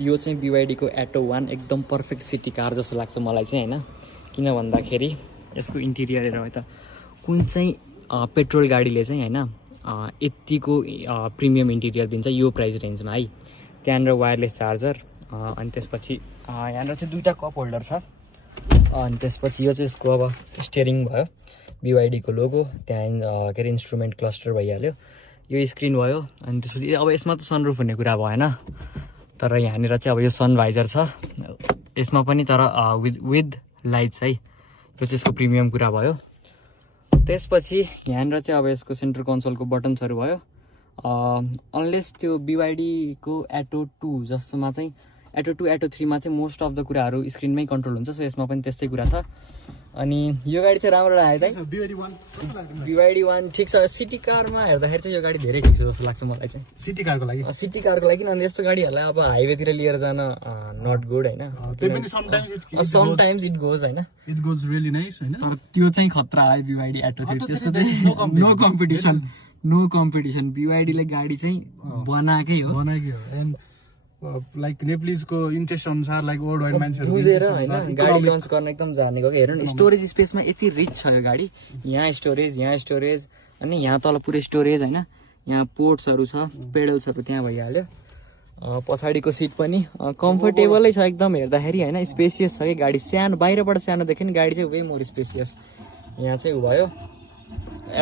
यो चाहिँ BYD को एटो 1 एकदम पर्फेक्ट सिटी कार जस्तो लाग्छ मलाई चाहिँ हैन। किन भन्दाखेरि यसको इन्टिरियर हेर त कुन चाहिँ पेट्रोल गाडीले चाहिँ हैन यतिको प्रिमियम इन्टिरियर दिन्छ यो प्राइस रेन्जमा है। त्यहाँनिर वायरलेस चार्जर अनि त्यसपछि यहाँनिर चाहिँ दुईटा कप होल्डर छ। अनि त्यसपछि यो चाहिँ यसको अब स्टियरिङ भयो, BYD को लोगो, त्यहाँ के अरे इन्स्ट्रुमेन्ट क्लस्टर भइहाल्यो, यो स्क्रिन भयो। अनि त्यसपछि अब यसमा त सनरुफ हुने कुरा भएन, तर यहाँनिर चाहिँ अब यो सन भाइजर छ यसमा पनि, तर विथ लाइट्स है। यो चाहिँ यसको प्रिमियम कुरा भयो। त्यसपछि यहाँनिर चाहिँ अब यसको सेन्टर कन्सोलको बटन्सहरू भयो। अनलेस त्यो BYD को एटो 2 जस्तोमा चाहिँ एटो 2 एटो 3 मा चाहिँ मोस्ट अफ द कुराहरू स्क्रिनमै कन्ट्रोल हुन्छ। सो यसमा पनि त्यस्तै कुरा छ। अनि यो गाडी चाहिँ राम्रो लाग्यो है। BYD 1 ठिक छ। सिटी कारमा हेर्दाखेरि चाहिँ यो गाडी धेरै ठिक छ जस्तो लाग्छ मलाई चाहिँ, सिटी कारको लागि। अनि यस्तो गाडीहरूलाई अब हाइवेतिर लिएर जान नट गुड हैन। समटाइम्स इट गोज हैन, इट गोज रियली नाइस हैन। तर त्यो चाहिँ खतरा है BYD एटो 3। त्यसको चाहिँ नो कम्पिटिसन। BYD ले गाडी चाहिँ बनाएकै हो। एन्ड लाइक नेपालीजको इन्ट्रेस्ट अनुसार लाइक वर्ल्ड वाइड मान्छेहरु बुझेर हैन गाडी लन्च गर्न एकदम जानेको के। हेर्नु स्टोरेज स्पेसमा यति रिच छ यो गाडी। यहाँ स्टोरेज अनि यहाँ तल पुरै स्टोरेज हैन। यहाँ पोर्ट्सहरु छ, पेडल्सहरु त्यहाँ भइहाल्यो। पछाडीको सिट पनि कम्फर्टेबलै छ एकदम हेर्दाखेरि हैन। स्पेसियस छ के गाडी, सानो बाहिरबाट सानो देख्यो नि, गाडी चाहिँ वे मोर स्पेसियस। यहाँ चाहिँ भयो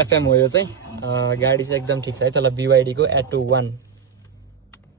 FM हो यो चाहिँ। गाडी चाहिँ एकदम ठिक छ है। तल BYD को एटो 1